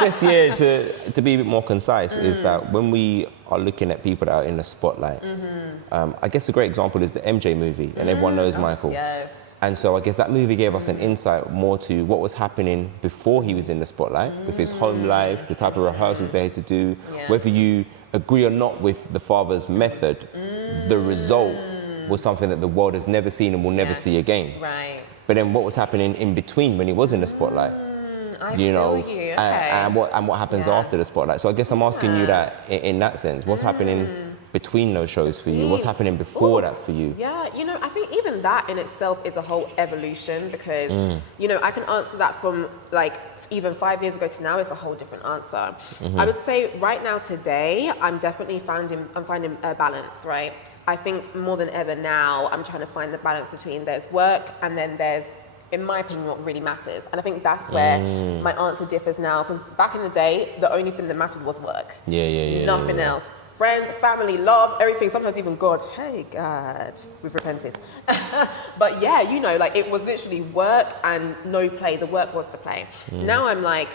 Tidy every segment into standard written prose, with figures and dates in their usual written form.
guess, yeah, to be a bit more concise, is that when we are looking at people that are in the spotlight, I guess a great example is the MJ movie, and everyone knows Michael. Yes. And so I guess that movie gave us an insight more to what was happening before he was in the spotlight, with his home life, the type of rehearsals they had to do, whether you agree or not with the father's method, the result was something that the world has never seen and will never see again. Right. But then what was happening in between when he was in the spotlight? You know, Okay. and what happens after the spotlight. So I guess I'm asking you that in that sense. What's happening between those shows for you? What's happening before that for you? Yeah, you know, I think even that in itself is a whole evolution, because, you know, I can answer that from like even 5 years ago to now is a whole different answer. I would say right now today, I'm finding a balance, right? I think more than ever now, I'm trying to find the balance between there's work and then there's, in my opinion, what really matters. And I think that's where my answer differs now, because back in the day, the only thing that mattered was work. Nothing else. Friends, family, love, everything, sometimes even God. Hey, God, we've repented. But yeah, you know, like it was literally work and no play. The work was the play. Now I'm like,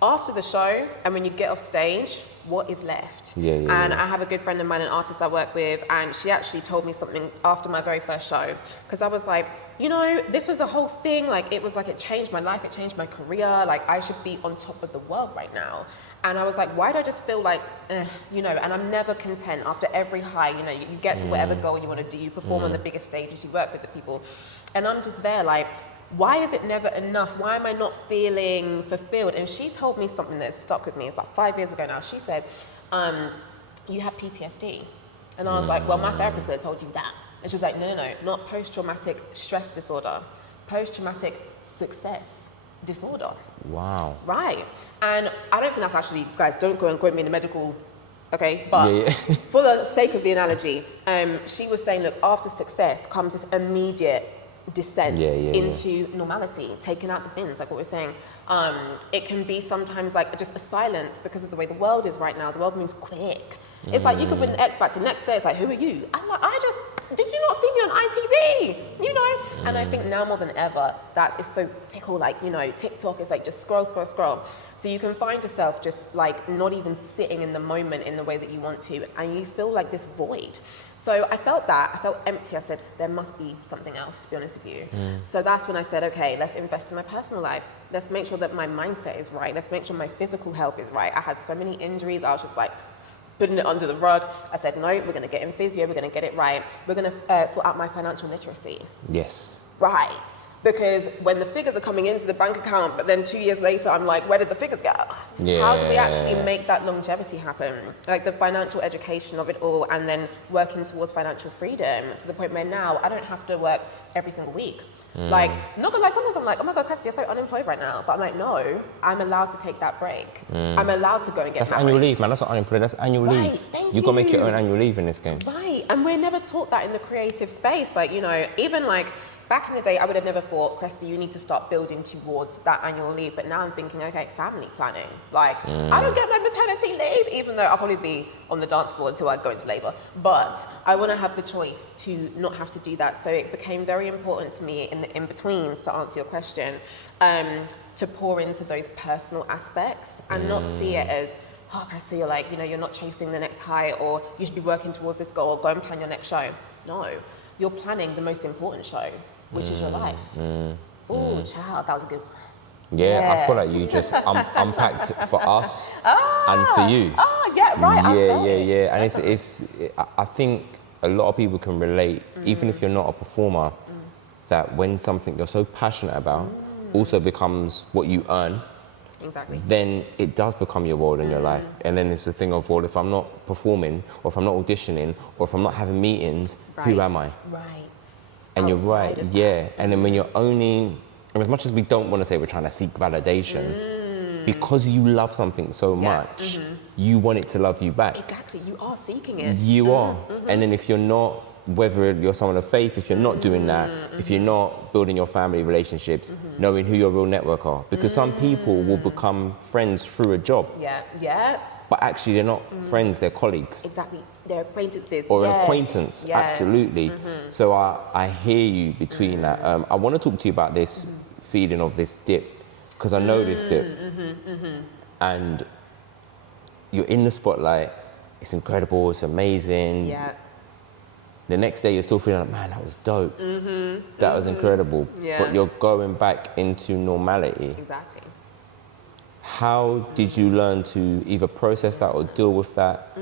after the show and when you get off stage, what is left? And I have a good friend of mine, an artist I work with, and she actually told me something after my very first show, because I was like, you know, this was a whole thing, like it was like it changed my life, it changed my career, like I should be on top of the world right now. And I was like, why do I just feel like, you know, and I'm never content after every high, you know, you get to whatever goal you want to do, you perform on the biggest stages, you work with the people, and I'm just there like, why is it never enough? Why am I not feeling fulfilled? And she told me something that stuck with me. It's like 5 years ago now. She said, you have PTSD. And I was like, well, my therapist would have told you that. And she was like, no, not post-traumatic stress disorder, post-traumatic success disorder. Wow. Right. And I don't think that's actually, guys, don't go and quote me in the medical, okay? But for the sake of the analogy, she was saying, look, after success comes this immediate descent into normality, taking out the bins, like what we're saying. It can be sometimes like just a silence because of the way the world is right now. The world moves quick. It's like you could win the X Factor, next day it's like, who are you? I'm like, did you not see me on ITV? You know? And I think now more than ever, that is so fickle, like, you know, TikTok is like just scroll. So you can find yourself just like not even sitting in the moment in the way that you want to, and you feel like this void. So I felt empty. I said, there must be something else, to be honest with you. So that's when I said, okay, let's invest in my personal life. Let's make sure that my mindset is right. Let's make sure my physical health is right. I had so many injuries. I was just like, putting it under the rug. I said, no, we're going to get in physio. We're going to get it right. We're going to sort out my financial literacy. Yes. Right. Because when the figures are coming into the bank account, but then 2 years later, I'm like, where did the figures go? Yeah. How do we actually make that longevity happen? Like the financial education of it all, and then working towards financial freedom to the point where now I don't have to work every single week. Like, not gonna lie, sometimes I'm like, oh my God, Cresta, you're so unemployed right now. But I'm like, no, I'm allowed to take that break. I'm allowed to go and get That's married. annual leave, man. That's not unemployed. That's annual leave. Thank You've got to make your own annual leave in this game. Right, and we're never taught that in the creative space. Like, you know, even like back in the day, I would have never thought, Cresta, you need to start building towards that annual leave. But now I'm thinking, okay, family planning. Like, I don't get my maternity leave, even though I'll probably be on the dance floor until I go into labor. But I want to have the choice to not have to do that. So it became very important to me in the in-betweens, to answer your question, to pour into those personal aspects and not see it as, oh, Cresta, you're like, you know, you're not chasing the next high, or you should be working towards this goal, or go and plan your next show. No, you're planning the most important show, which is your life. Oh, child, that was a good one. Yeah, I feel like you just unpacked for us and for you. Oh, yeah, right. Yeah. And I think a lot of people can relate, even if you're not a performer, that when something you're so passionate about also becomes what you earn, exactly, then it does become your world in your life. And then it's the thing of, well, if I'm not performing, or if I'm not auditioning, or if I'm not having meetings, who am I? Right. And you're right, yeah. And then when you're owning, and as much as we don't want to say we're trying to seek validation, because you love something so much, you want it to love you back. Exactly, you are seeking it. You are. And then if you're not, whether you're someone of faith, if you're not doing that, if you're not building your family relationships, knowing who your real network are. Because some people will become friends through a job. Yeah. But actually they're not friends, they're colleagues. Exactly, they're acquaintances. Or an acquaintance, absolutely. So I hear you between that. I want to talk to you about this feeling of this dip, because I know this dip. and you're in the spotlight. It's incredible. It's amazing. Yeah. The next day, you're still feeling like, man, that was dope. That was incredible. Yeah. But you're going back into normality. Exactly. How did you learn to either process that or deal with that?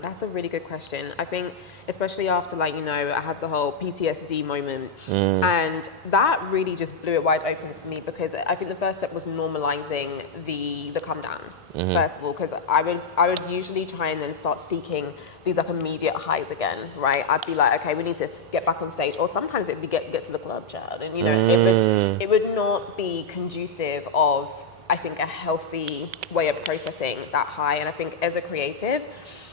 That's a really good question. I think, especially after, like, you know, I had the whole PTSD moment, and that really just blew it wide open for me, because I think the first step was normalizing the come down, first of all, because I would usually try and then start seeking these like immediate highs again, right? I'd be like, okay, we need to get back on stage, or sometimes it'd be get to the club, child, and you know, it would not be conducive of, I think, a healthy way of processing that high. And I think as a creative,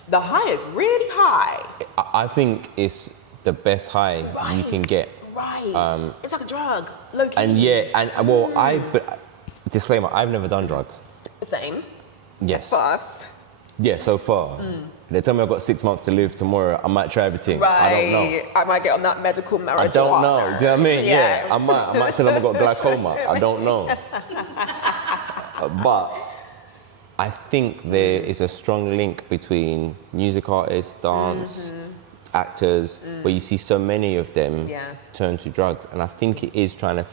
the high is really high. I think it's the best high you can get. Right. It's like a drug, low key. And disclaimer, I've never done drugs. Same. Yes. Fast. Yeah, so far. They tell me I've got 6 months to live tomorrow. I might try everything. Right. I don't know. I might get on that medical marijuana. I don't know. Do you know what I mean? Yes. Yeah. I might tell them I've got glaucoma. I don't know. But I think there is a strong link between music artists, dance, actors, where you see so many of them turn to drugs. And I think it is trying to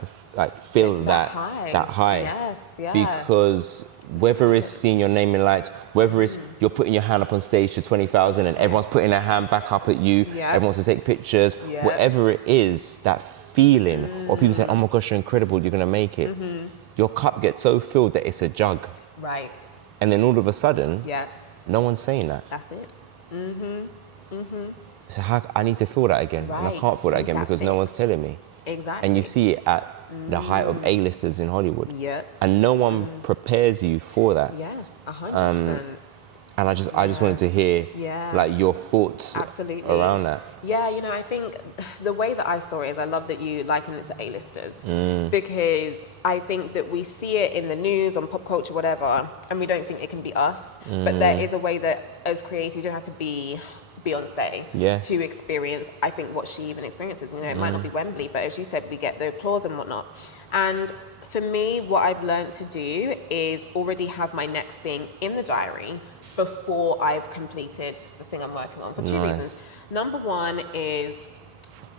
fill that high. Yes, yeah. Because whether it's seeing your name in lights, whether it's you're putting your hand up on stage to 20,000 and everyone's putting their hand back up at you, everyone wants to take pictures, whatever it is, that feeling, or people saying, oh my gosh, you're incredible, you're gonna make it. Your cup gets so filled that it's a jug. Right. And then all of a sudden, no one's saying that. That's it. So I need to feel that again, and I can't feel that again because no one's telling me. Exactly. And you see it at the height of A-listers in Hollywood. Yeah. And no one prepares you for that. Yeah, 100%. And I just wanted to hear like your thoughts around that. Yeah, you know, I think the way that I saw it is I love that you liken it to A-listers, because I think that we see it in the news, on pop culture, whatever, and we don't think it can be us. But there is a way that as creators you don't have to be Beyonce to experience, I think, what she even experiences. You know, it might not be Wembley, but as you said, we get the applause and whatnot. And for me, what I've learned to do is already have my next thing in the diary before I've completed the thing I'm working on, for two reasons. Number one is,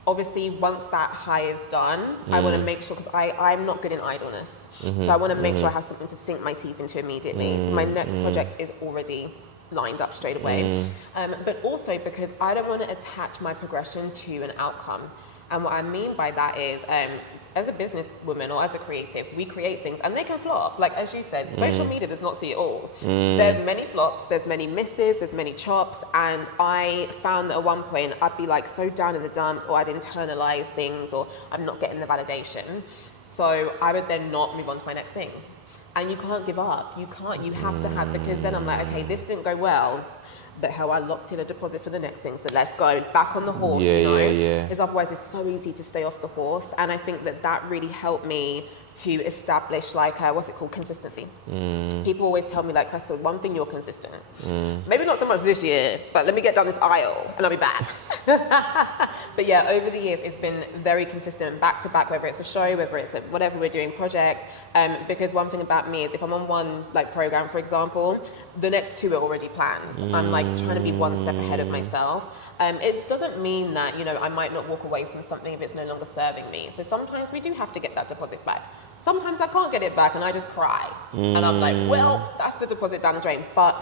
obviously, once that high is done, I want to make sure, because I'm not good in idleness. So I want to make sure I have something to sink my teeth into immediately. So my next project is already lined up straight away. But also because I don't want to attach my progression to an outcome. And what I mean by that is, as a businesswoman or as a creative, we create things and they can flop. Like, as you said, social media does not see it all. There's many flops, there's many misses, there's many chops. And I found that at one point I'd be like so down in the dumps, or I'd internalize things, or I'm not getting the validation. So I would then not move on to my next thing. And you can't give up. You have to have, because then I'm like, okay, this didn't go well, but how I locked in a deposit for the next thing, so let's go back on the horse, you know? Because otherwise it's so easy to stay off the horse. And I think that really helped me to establish, like, what's it called, consistency. People always tell me, like, Cresta, one thing, you're consistent. Maybe not so much this year, but let me get down this aisle and I'll be back. But yeah, over the years, it's been very consistent, back to back, whether it's a show, whether it's whatever we're doing, project. Because one thing about me is if I'm on one program, for example, the next two are already planned. I'm like trying to be one step ahead of myself. It doesn't mean that, you know, I might not walk away from something if it's no longer serving me. So sometimes we do have to get that deposit back. Sometimes I can't get it back and I just cry. And I'm like, well, that's the deposit down the drain. But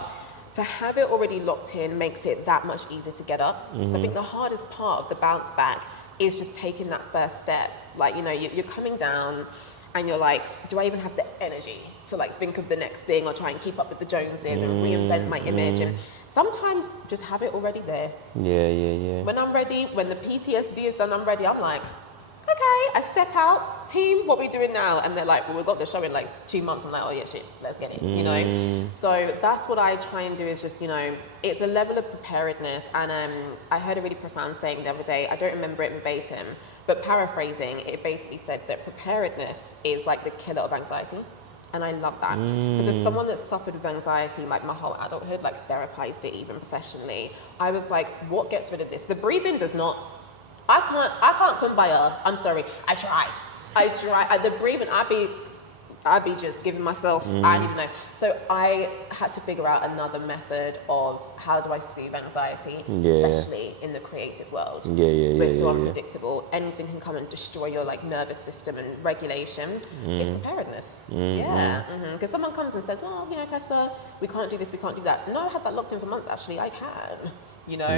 to have it already locked in makes it that much easier to get up. So I think the hardest part of the bounce back is just taking that first step. Like, you know, you're coming down and you're like, do I even have the energy to like think of the next thing or try and keep up with the Joneses and reinvent my image? And sometimes just have it already there. Yeah. When I'm ready, when the PTSD is done, I'm ready. I'm like, okay, I step out, team, what are we doing now? And they're like, well, we've got the show in like 2 months. I'm like, oh yeah, shit, let's get it, you know? So that's what I try and do, is just, you know, it's a level of preparedness. And I heard a really profound saying the other day, I don't remember it verbatim, but paraphrasing, it basically said that preparedness is like the killer of anxiety. And I love that. Because as someone that's suffered with anxiety like my whole adulthood, like therapized it even professionally, I was like, what gets rid of this? The breathing does not. I can't come by I'm sorry, I tried. The breathing, I'd be I'd be just giving myself, I don't even know. So I had to figure out another method of how do I soothe anxiety, especially in the creative world. Where it's so unpredictable. Anything can come and destroy your like nervous system and regulation. It's preparedness. Because someone comes and says, well, you know, Cresta, we can't do this, we can't do that. No, I had that locked in for months actually, I can. You know?